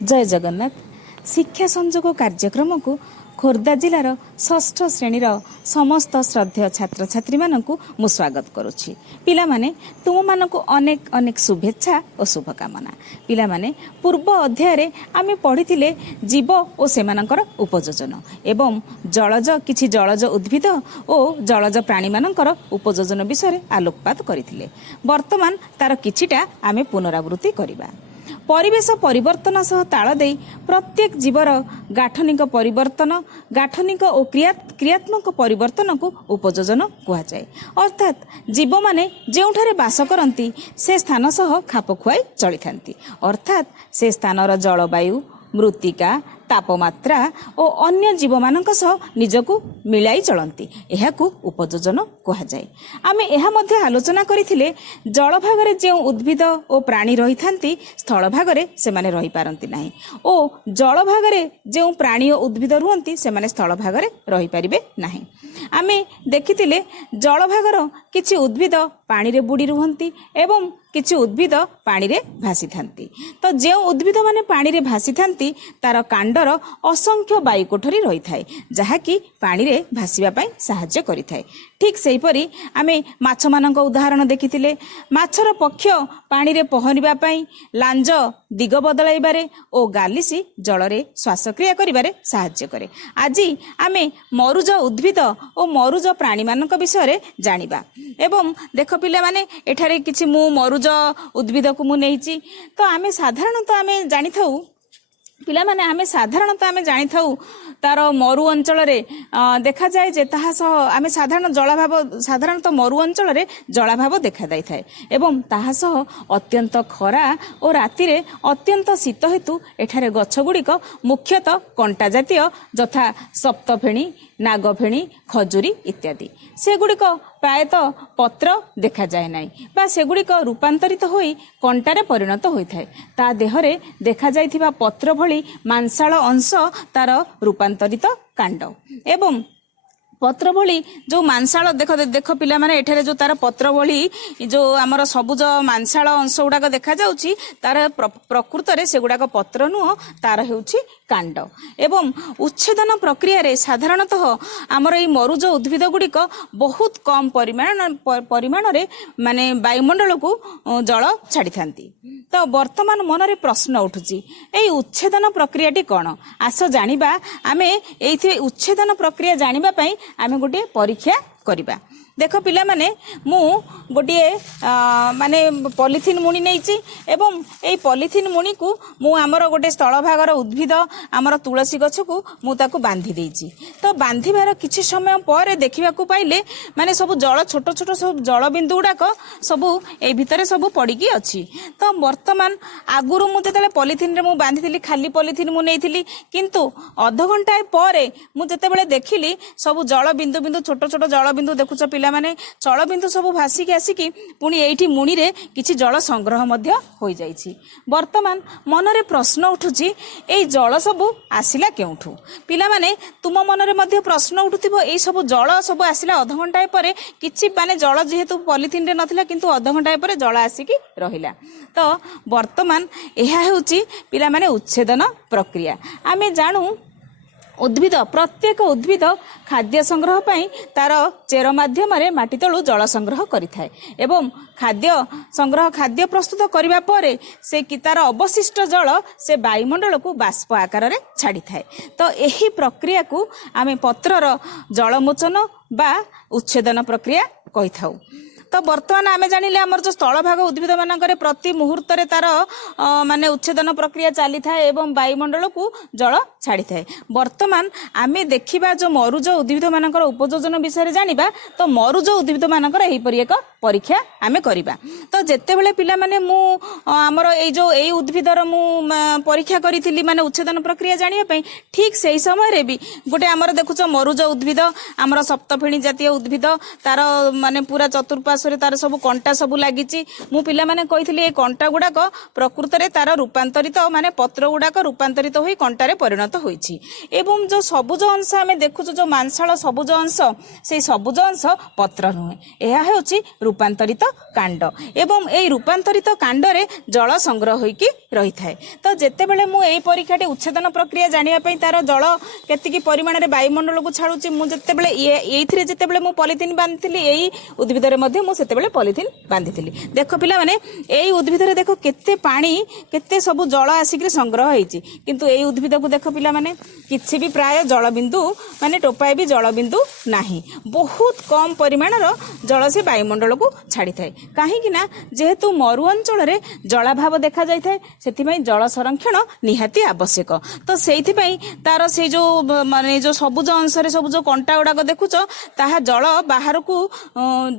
जय जगन्नाथ। शिक्षा संजोग कार्यक्रम को खोर्धा जिलार षष्ठ श्रेणीर समस्त श्रद्धेय छात्र छात्री मानकु मु स्वागत करुछि। पिला माने तुम मानकु अनेक अनेक शुभेच्छा और शुभकामना। पिला माने पूर्व अध्याय रे आमे पढ़िथिले जीव और सेमानकर उपयोजन एवं जलज किछि जलज उद्भिद और जलज प्राणी मानकर उपयोजन विषय आलोकपात करिथिले। वर्तमान तार किछिटा आमे पुनरावृत्ति करिबा। परिवेश परिवर्तन सह ताल दे प्रत्येक जीवर गाठनिक परिवर्तन गाठनिक और क्रियात्मक परिवर्तन को उपयोजन कुहाଯାଏ। अर्थात जीव माने जेउठारे बास करती से स्थान सह खाप खुआई चली थांती। अर्थात से स्थानर जलवायु मृत्तिका तापमात्रा और अन्य जीव मानक सह निजको मिलाई चलती एहाकू उपयोजन कुहाଯାଏ। आमे एहा मध्ये आलोचना करिथिले जल भागरे जे उद्भिद और प्राणी रही थांती स्थल भागरे से माने रही पारंती नाही और जल भागरे जे प्राणी और उद्भिद रुहंती से माने स्थल भागरे रही पारिबे नाही। आमे देखिथिले जल भागर किछि उद्भिद पानी रे बुडी रुहंती एवं किछि उद्भिद पानी रे भासी थांती। तो जे उद्भिद माने पानी रे भासी थांती तार कांडर असंख्य वायु कोठरी रही थाए जहाँकि पानी रे भासीबा पई सहाय्य करि थाए। ठीक सेही परी आमे माछ मानक उदाहरण देखिथिले माछर पक्ष पानी रे पहरिबा पई लांज दिग बदलाइबारे ओ गालिसी जल रे श्वासक्रिया करिबारे सहाय्य करे। आजी आमे मरुज उद्भिद और मरुज प्राणी मानक विषय जानिबा। एवं देख पिले माने एठारे किछि मु मरुज उद्भिद को मु नेइची। तो आमे साधारणतः आमे जानि थाउ पिला माने आमे साधारणतः आमे जानि थाउ तार मरु अंचल रे देखा जाए जे ताहा सह आमे साधारणतः मरु अंचल रे जलाभाव देखा जाय थाए एवं ताहा सह अत्यंत खरा और राति रे अत्यंत शीत हेतु एठारे गछ गुड़िक मुख्यतः कंटा जातीय यथा सप्तफेणी नागफेणी खजुरी इत्यादि सेगुड़िक प्रायतः पत्र देखा जाए नाही बा सेगुड़िक रूपांतरित होई कंटारे परिणत होइथाए। ता देहरे देखा जाइथिबा पत्र भली मांसाळ अंश तार रूपांतरित कांड एवं पत्र भली जो मांसाळ देख पिला माने एठारे जो तार पत्र भली जो आमर सबुज मांसाळ अंश गुड़ाक देखा जाउची तार प्रकृत रे सेगुड़ाक पत्र नुह तार हेउची कांड एवं उच्छेदन प्रक्रिया रे साधारणतः आमर एई मरुज उद्भिद गुड़िक बहुत कम परिमाण रे माने वायुमंडल को जल छाड़ी थांती। तो वर्तमान मनरे प्रश्न उठुची एई उच्छेदन प्रक्रियाटी कौन आस जानिबा। आमे एइथि उच्छेदन प्रक्रिया जानिबा पई आमे गोटे परीक्षा करिबा। देख पिला माने मु गोटे माने पॉलिथिन मुणी नेइची एवं एई पॉलिथिन मुणी को मु आमर गोटे स्थल भागर उद्भिद आमर तुलसी गछ को मु ताको बांधी देइची। तो बांधीबार किछि समय पर देखिबा को पाइले माने सब जल छोट छोट सब जल बिंदु गुडाक सब एई भितरे सब पड़ी की अछि। तो वर्तमान आगुरु मु जेतले पॉलिथिन रे मु बांधीथिली खाली पॉलिथिन मु नेइथिली किंतु आधा घंटा पर मु जेतेबेले देखिली सब जल बिंदु बिंदु छोट छोट जल बिंदु देखुछ माने जल बिंदु सब भासिकी आसिकी पुणी एठी मुणी रे किछि जल संग्रह मध्य होई जाइछि। वर्तमान मनरे प्रश्न उठुछि एई जल सब आसिला केउठु। पिला माने तुम मनरे मध्य प्रश्न उठुथिबो एई सब जल सब आसिला आधा घंटा पर किछि माने जल जेहेतु पॉलिथिन रे नथिला किंतु आधा घंटा पर जल आसिकी रहिला। तो वर्तमान एहा हेउछि पिला माने उच्छेदन प्रक्रिया। आमे जानू उद्भिद प्रत्येक उद्भिद खाद्य संग्रह पाई तार चेर माध्यम रे माटी तळु जल संग्रह करिथाए एवं खाद्य संग्रह खाद्य प्रस्तुत करिबा परे से कि तार अवशिष्ट जल से वायुमंडल को बाष्प आकार रे छाड़ी थाए। तो एही प्रक्रिया को आमे पत्रर जलमोचन बा उच्छेदन प्रक्रिया कहि थाउ। तो वर्तमान आमे जानिले हमर जो स्थल भाग उद्भिद मानकरे प्रति मुहूर्त रे तार माने उच्छेदन प्रक्रिया चली थाए एवं वायुमंडल को जल छाड़ी थाए। वर्तमान आमे देखिबा जो मरुज उद्भिद मानकर उपयोजन विषय जानिबा। तो मरुज उद्भिद मानकर एही परि एक परीक्षा आमे करिबा। तो जेते बेले पिला माने मु हमर एई जो एई उद्भिदर मु परीक्षा करिथिली माने उच्छेदन प्रक्रिया जानिया पई ठीक सेही समय रे भी गोटे हमर देखुछ मरुज उद्भिद हमर सप्तफेणी जातीय उद्भिद तार माने पूरा चतुर्पार्श्व तार सब कंटा सब लागिची। मु पिला माने कहिथिले ए कंटा गुडाक प्रकृत रे तार रूपांतरित माने पत्र गुडाक रूपांतरित होई कंटा रे परिणत ପରିଣତ ହୋଇଛି ଏବଂ ଯେଉଁ ସବୁଜ ଅଂଶ ଆମେ ଦେଖୁଛୁ ଯେଉଁ ମାଂସଳ ସବୁଜ ଅଂଶ ସେଇ ସବୁଜ ଅଂଶ ପତ୍ର ନୁହେଁ, ଏହା ହେଉଛି ରୂପାନ୍ତରିତ କାଣ୍ଡ ଏବଂ এই ରୂପାନ୍ତରିତ କାଣ୍ଡରେ ଜଳ ସଂଗ୍ରହ ହୋଇକି ରହିଥାଏ। ତ ଯେତେବେଳେ ମୁଁ এই ପରୀକ୍ଷାଟି ଉଚ୍ଛେଦନ ପ୍ରକ୍ରିୟା ଜାଣିବା ପାଇଁ ତାର ଜଳ କେତିକି ପରିମାଣରେ ବାୟୁମଣ୍ଡଳକୁ ଛାଡୁଛି ମୁଁ ଯେତେବେଳେ ଏଇଥିରେ ଯେତେବେଳେ ମୁଁ ପଲିଥିନ୍ ବାନ୍ଧିଥିଲି ଏଇ ଉଦ୍ଭିଦରେ ମଧ୍ୟ ମୁଁ ସେତେବେଳେ ପଲିଥିନ୍ ବାନ୍ଧିଥିଲି। ଦେଖ ପିଲାମାନେ ଏଇ ଉଦ୍ଭିଦରେ ଦେଖ କେତେ ପାଣି କେତେ ସବୁ ଜଳ ଆସିକି ସଂଗ୍ରହ ହେଇଛି, କିନ୍ତୁ ଏଇ ଉଦ୍ଭିଦକୁ ଦେଖ ପିଲାମାନେ କିଛି ବି ପ୍ରାୟ ଜଳବିନ୍ଦୁ ମାନେ ଟୋପାଏ ବି ଜଳବିନ୍ଦୁ ନାହିଁ, ବହୁତ କମ ପରିମାଣର ଜଳ ସେ ବାୟୁମଣ୍ଡଳକୁ ଛାଡ଼ିଥାଏ। କାହିଁକି ନା ଯେହେତୁ ମରୁ ଅଞ୍ଚଳରେ ଜଳାଭାବ ଦେଖାଯାଇଥାଏ ସେଥିପାଇଁ ଜଳ ସଂରକ୍ଷଣ ନିହାତି ଆବଶ୍ୟକ। ତ ସେଇଥିପାଇଁ ତାର ସେଇ ଯେଉଁ ମାନେ ଯେଉଁ ସବୁଜ ଅଂଶରେ ସବୁ ଯେଉଁ କଣ୍ଟା ଗୁଡ଼ାକ ଦେଖୁଛ ତାହା ଜଳ ବାହାରକୁ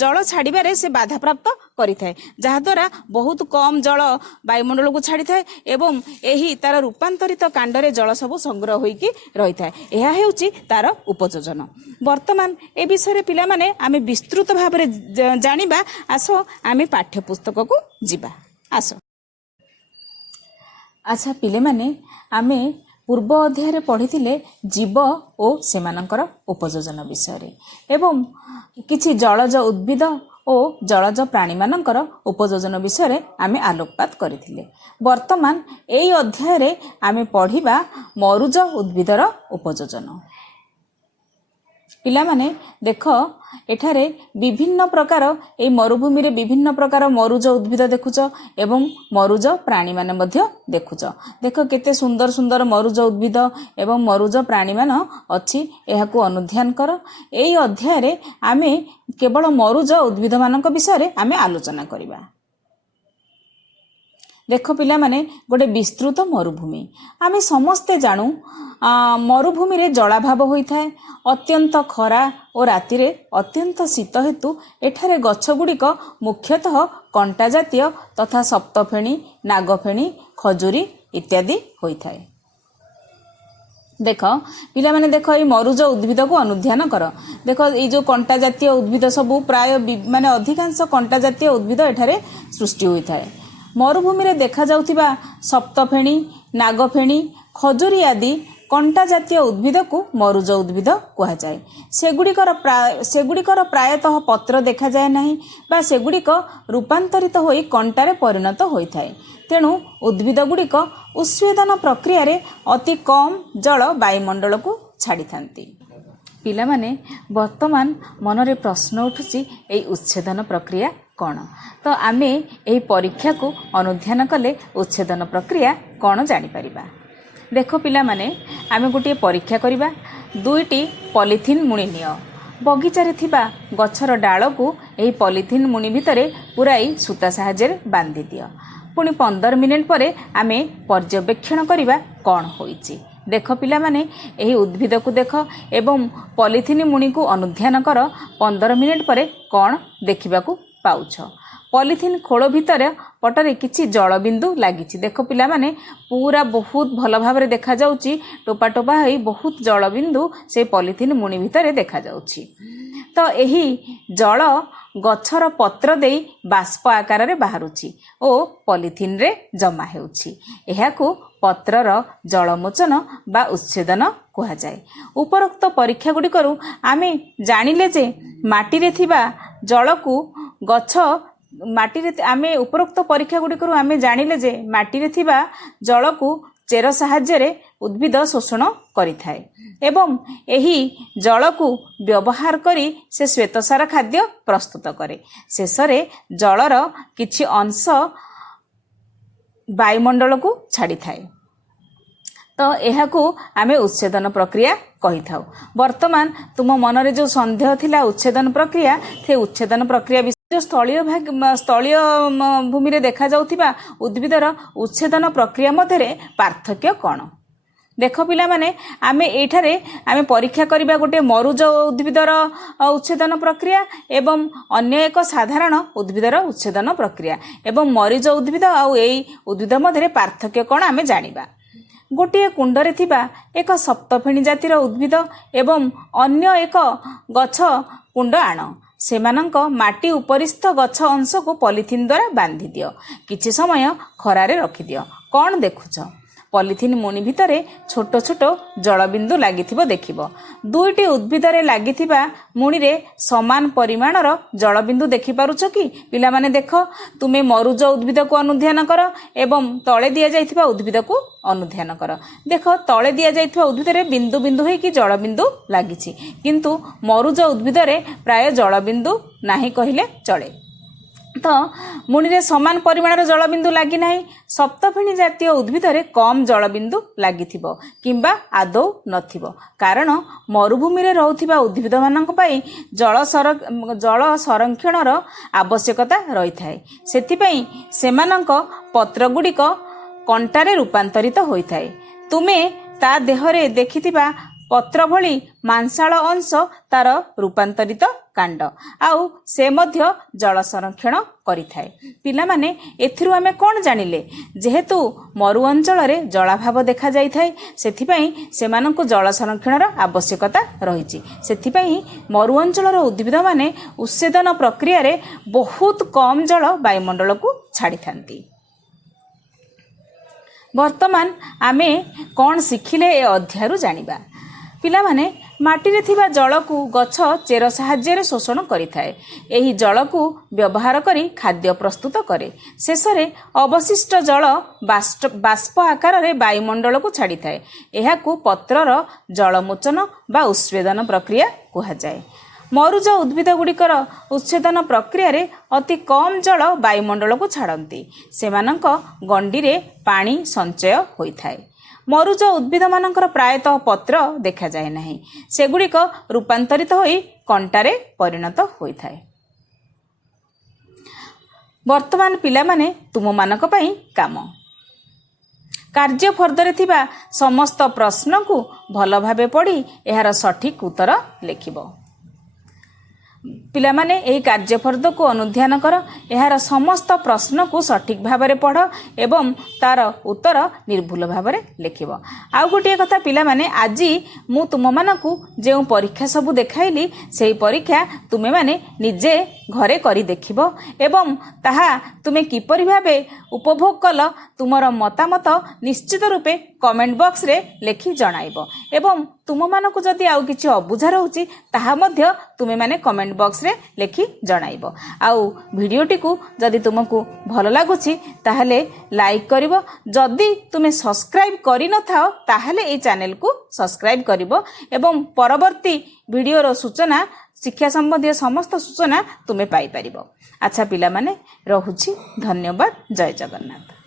ଜଳ ଛାଡ଼ିବାରେ ସେ ବାଧାପ୍ରାପ୍ତ କରିଥାଏ, ଯାହାଦ୍ୱାରା ବହୁତ କମ୍ ଜଳ ବାୟୁମଣ୍ଡଳକୁ ଛାଡ଼ିଥାଏ ଏବଂ ଏହି ତାର ରୂପାନ୍ତରିତ କାଣ୍ଡରେ ଜଳ ସବୁ ସଂଗ୍ରହ ହୋଇକି ରହିଥାଏ। ଏହା ହେଉଛି ତାର ଉପଯୋଜନ। ବର୍ତ୍ତମାନ ଏ ବିଷୟରେ ପିଲାମାନେ ଆମେ ବିସ୍ତୃତ ଭାବରେ ଜାଣିବା। ଆସ ଆମେ ପାଠ୍ୟପୁସ୍ତକକୁ ଯିବା। ଆସ। ଆଚ୍ଛା ପିଲାମାନେ ଆମେ ପୂର୍ବ ଅଧ୍ୟାୟରେ ପଢ଼ିଥିଲେ ଜୀବ ଓ ସେମାନଙ୍କର ଉପଯୋଜନ ବିଷୟରେ ଏବଂ କିଛି ଜଳଜ ଉଦ୍ଭିଦ ଓ ଜଳଜ ପ୍ରାଣୀମାନଙ୍କର ଉପଯୋଜନ ବିଷୟରେ ଆମେ ଆଲୋକପାତ କରିଥିଲେ। ବର୍ତ୍ତମାନ ଏହି ଅଧ୍ୟାୟରେ ଆମେ ପଢ଼ିବା ମରୁଜ ଉଦ୍ଭିଦର ଉପଯୋଜନ। ପିଲାମାନେ ଦେଖ ଏଠାରେ ବିଭିନ୍ନ ପ୍ରକାର এই ମରୁଭୂମିରେ ବିଭିନ୍ନ ପ୍ରକାର ମରୁଜ ଉଦ୍ଭିଦ ଦେଖୁଛ ଏବଂ ମରୁଜ ପ୍ରାଣୀମାନେ ମଧ୍ୟ ଦେଖୁଛ। ଦେଖ କେତେ ସୁନ୍ଦର ସୁନ୍ଦର ମରୁଜ ଉଦ୍ଭିଦ ଏବଂ ମରୁଜ ପ୍ରାଣୀମାନ ଅଛି, ଏହାକୁ ଅନୁଧ୍ୟାନ କର। ଏହି ଅଧ୍ୟାୟରେ ଆମେ କେବଳ ମରୁଜ ଉଦ୍ଭିଦମାନଙ୍କ ବିଷୟରେ ଆମେ ଆଲୋଚନା କରିବା। ଦେଖ ପିଲାମାନେ ଗୋଟେ ବିସ୍ତୃତ ମରୁଭୂମି ଆମେ ସମସ୍ତେ ଜାଣୁ ମରୁଭୂମିରେ ଜଳାଭାବ ହୋଇଥାଏ, ଅତ୍ୟନ୍ତ ଖରା ଓ ରାତିରେ ଅତ୍ୟନ୍ତ ଶୀତ ହେତୁ ଏଠାରେ ଗଛଗୁଡ଼ିକ ମୁଖ୍ୟତଃ କଣ୍ଟା ଜାତୀୟ ତଥା ସପ୍ତଫେଣି, ନାଗଫେଣି, ଖଜୁରୀ ଇତ୍ୟାଦି ହୋଇଥାଏ। ଦେଖ ପିଲାମାନେ ଦେଖ এই ମରୁଜ ଉଦ୍ଭିଦକୁ ଅନୁଧ୍ୟାନ କର। ଦେଖ এই ଯେଉଁ କଣ୍ଟା ଜାତୀୟ ଉଦ୍ଭିଦ ସବୁ ପ୍ରାୟ ମାନେ ଅଧିକାଂଶ କଣ୍ଟା ଜାତୀୟ ଉଦ୍ଭିଦ ଏଠାରେ ସୃଷ୍ଟି ହୋଇଥାଏ। ମରୁଭୂମିରେ ଦେଖାଯାଉଥିବା ସପ୍ତଫେଣି, ନାଗଫେଣି, ଖଜୁରୀ ଆଦି କଣ୍ଟା ଜାତୀୟ ଉଦ୍ଭିଦକୁ ମରୁଜ ଉଦ୍ଭିଦ କୁହାଯାଏ। ସେଗୁଡ଼ିକର ପ୍ରାୟତଃ ପତ୍ର ଦେଖାଯାଏ ନାହିଁ ବା ସେଗୁଡ଼ିକ ରୂପାନ୍ତରିତ ହୋଇ କଣ୍ଟାରେ ପରିଣତ ହୋଇଥାଏ। ତେଣୁ ଉଦ୍ଭିଦଗୁଡ଼ିକ ଉତ୍ସେଦନ ପ୍ରକ୍ରିୟାରେ ଅତି କମ୍ ଜଳ ବାୟୁମଣ୍ଡଳକୁ ଛାଡ଼ିଥାନ୍ତି। ପିଲାମାନେ ବର୍ତ୍ତମାନ ମନରେ ପ୍ରଶ୍ନ ଉଠୁଛି ଏହି ଉଚ୍ଛେଦନ ପ୍ରକ୍ରିୟା କ'ଣ? ତ ଆମେ ଏହି ପରୀକ୍ଷାକୁ ଅନୁଧ୍ୟାନ କଲେ ଉଚ୍ଛେଦନ ପ୍ରକ୍ରିୟା କ'ଣ ଜାଣିପାରିବା। ଦେଖ ପିଲାମାନେ ଆମେ ଗୋଟିଏ ପରୀକ୍ଷା କରିବା। ଦୁଇଟି ପଲିଥିନ୍ ମୁଣି ନିଅ, ବଗିଚାରେ ଥିବା ଗଛର ଡାଳକୁ ଏହି ପଲିଥିନ୍ ମୁଣି ଭିତରେ ପୁରାଇ ସୂତା ସାହାଯ୍ୟରେ ବାନ୍ଧି ଦିଅ। ପୁଣି 15 ମିନିଟ୍ ପରେ ଆମେ ପର୍ଯ୍ୟବେକ୍ଷଣ କରିବା କ'ଣ ହୋଇଛି। ଦେଖ ପିଲାମାନେ ଏହି ଉଦ୍ଭିଦକୁ ଦେଖ ଏବଂ ପଲିଥିନ୍ ମୁଣିକୁ ଅନୁଧ୍ୟାନ କର। 15 ମିନିଟ୍ ପରେ କ'ଣ ଦେଖିବାକୁ ପାଉଛ? ପଲିଥିନ୍ ଖୋଳ ଭିତର ପଟରେ କିଛି ଜଳବିନ୍ଦୁ ଲାଗିଛି। ଦେଖ ପିଲାମାନେ ପୁରା ବହୁତ ଭଲ ଭାବରେ ଦେଖାଯାଉଛି, ଟୋପା ଟୋପା ହୋଇ ବହୁତ ଜଳବିନ୍ଦୁ ସେ ପଲିଥିନ୍ ମୁଣି ଭିତରେ ଦେଖାଯାଉଛି। ତ ଏହି ଜଳ ଗଛର ପତ୍ର ଦେଇ ବାଷ୍ପ ଆକାରରେ ବାହାରୁଛି ଓ ପଲିଥିନ୍ରେ ଜମା ହେଉଛି। ଏହାକୁ ପତ୍ରର ଜଳମୋଚନ ବା ଉଚ୍ଛେଦନ କୁହାଯାଏ। ଉପରୋକ୍ତ ପରୀକ୍ଷା ଗୁଡ଼ିକରୁ ଆମେ ଜାଣିଲେ ଯେ ମାଟିରେ ଥିବା ଜଳକୁ ଆମେ ଉପରୋକ୍ତ ପରୀକ୍ଷା ଗୁଡ଼ିକରୁ ଆମେ ଜାଣିଲେ ଯେ ମାଟିରେ ଥିବା ଜଳକୁ ଚେର ସାହାଯ୍ୟରେ ଉଦ୍ଭିଦ ଶୋଷଣ କରିଥାଏ ଏବଂ ଏହି ଜଳକୁ ବ୍ୟବହାର କରି ସେ ଶ୍ୱେତସାର ଖାଦ୍ୟ ପ୍ରସ୍ତୁତ କରେ। ଶେଷରେ ଜଳର କିଛି ଅଂଶ ବାୟୁମଣ୍ଡଳକୁ ଛାଡ଼ିଥାଏ। ତ ଏହାକୁ ଆମେ ଉଚ୍ଛେଦନ ପ୍ରକ୍ରିୟା କହିଥାଉ। ବର୍ତ୍ତମାନ ତୁମ ମନରେ ଯେଉଁ ସନ୍ଦେହ ଥିଲା ଉଚ୍ଛେଦନ ପ୍ରକ୍ରିୟା, ସେ ଉଚ୍ଛେଦନ ପ୍ରକ୍ରିୟା ସ୍ଥଳୀୟ ଭୂମିରେ ଦେଖାଯାଉଥିବା ଉଦ୍ଭିଦର ଉଚ୍ଛେଦନ ପ୍ରକ୍ରିୟା ମଧ୍ୟରେ ପାର୍ଥକ୍ୟ କ'ଣ? ଦେଖ ପିଲାମାନେ ଆମେ ଏଇଠାରେ ଆମେ ପରୀକ୍ଷା କରିବା ଗୋଟିଏ ମରୁଜ ଉଦ୍ଭିଦର ଉଚ୍ଛେଦନ ପ୍ରକ୍ରିୟା ଏବଂ ଅନ୍ୟ ଏକ ସାଧାରଣ ଉଦ୍ଭିଦର ଉଚ୍ଛେଦନ ପ୍ରକ୍ରିୟା ଏବଂ ମରିଜ ଉଦ୍ଭିଦ ଆଉ ଏଇ ଉଦ୍ଭିଦ ମଧ୍ୟରେ ପାର୍ଥକ୍ୟ କ'ଣ ଆମେ ଜାଣିବା। ଗୋଟିଏ କୁଣ୍ଡରେ ଥିବା ଏକ ସପ୍ତଫେଣି ଜାତିର ଉଦ୍ଭିଦ ଏବଂ ଅନ୍ୟ ଏକ ଗଛ କୁଣ୍ଡ ଆଣ। ସେମାନଙ୍କ ମାଟି ଉପରିସ୍ଥ ଗଛ ଅଂଶକୁ ପଲିଥିନ୍ ଦ୍ୱାରା ବାନ୍ଧି ଦିଅ। କିଛି ସମୟ ଖରାରେ ରଖିଦିଅ। କ'ଣ ଦେଖୁଛ? पॉलिथिन मुणी भितर छोट छोट जलबिंदु लागिथिबो देखिबो। दुईटी उद्भिदरे लागिथिबा मुणीरे समान परिमाणर जलबिंदु देखि पारुछ कि पिला माने देख तुमे मरुज उद्भिद को अनुध्यान कर एवं तळे दिया जाइथिबा उद्भिद को अनुध्यान कर। देख तळे दिया जाइथिबा उद्भिदरे बिंदु बिंदु होई कि जलबिंदु लागिछि किंतु मरुज उद्भिदरे प्राय जलबिंदु नाही कहिले चले। तो मुणीरे समान परिमाणर जलबिंदु लागि नाही। सप्तफेणी जातीय उद्भिदरे कम जलबिंदु लागिथिबो किंबा आदौ नथिबो कारण मरुभूमि रे रहउथिबा उद्भिद मानक पई जल संरक्षणर आवश्यकता रही थाए। सेथि पई सेमानक पत्र गुडिक कंटारे रूपांतरित होई थाए। तुमे ता देहरे देखिथिबा पत्र भली मांसाळ अंश तार रूपांतरित कांड आउ से मध्य जल संरक्षण करिथाए। पिला माने एथिरु आमे कोन जानिले जेहेतु मरु अंचल रे जलाभाव देखा जाई थाए सेथि पई सेमानंकु जल संरक्षणर आवश्यकता रहिछि। सेथि पई मरु अंचलर उद्भिद माने उच्छेदन प्रक्रिया रे बहुत कम जल वायुमंडल को छाड़ी थांती। वर्तमान आमे कोन शिखिले ए अध्यायरु जानिबा। पिला माने माटी रे थिबा जल को गछ चेर साहाय्य रे शोषण करिथाए। एही जल को व्यवहार करी खाद्य प्रस्तुत करे। शेष रे अवशिष्ट जल बाष्प आकार रे वायुमंडल को छाड़ी थाए। एहा को पत्रर जलमोचन बा उच्छेदन प्रक्रिया कुहा जाए। मरुज उद्भिद गुड़िकर उच्छेदन प्रक्रिया रे अति कम जल वायुमंडल को छाड़ती। सेमानंक गंडी रे पानी संचय होई थाए। मरुज उद्भिद मानकर प्रायतः पत्र देखा जाए नहीं। सेगुड़िक रूपांतरित होई कंटारे परिणत होई थाए। वर्तमान पिला माने तुम मानक पई काम कार्य फर्दरे थिबा समस्त प्रश्न को भल भाबे पढ़ी एहार सठिक उत्तर लिखिबो। पिला माने एही कार्य फर्द को अनुध्यान कर एहार समस्त प्रश्न को सठिक भाबरे पढ़ एवं तार उत्तर निर्भुल भाबरे लिखिबो। आउ गोटे कथा पिला माने आजी मु तुम मानकु जे परीक्षा सबु देखाइली सेही परीक्षा तुमे माने निजे घरे करी देखिबो एवं ताहा तुमे किपरि भाबे उपभोग कल तुमर मतामत निश्चित रूपे कमेंट बॉक्स रे लेखि जणाइबो एवं तुम मानकु जदि आउ किछि अबुझा रहउची ताहा मध्य तुमे माने कमेंट बॉक्स रे लेखि जणाइबो। आउ भिडियोटी को जदि तुमको भल लागुची ताहले लाइक करिवो। जदि तुमे सब्सक्राइब करि न थाओ ताहले ए चैनल को सब्सक्राइब करिवो एवं परवर्ती भिडियोर सूचना शिक्षा संबंधी समस्त सूचना तुमे पाई परिबो। अच्छा पिला माने रहुची धन्यवाद। जय जगन्नाथ।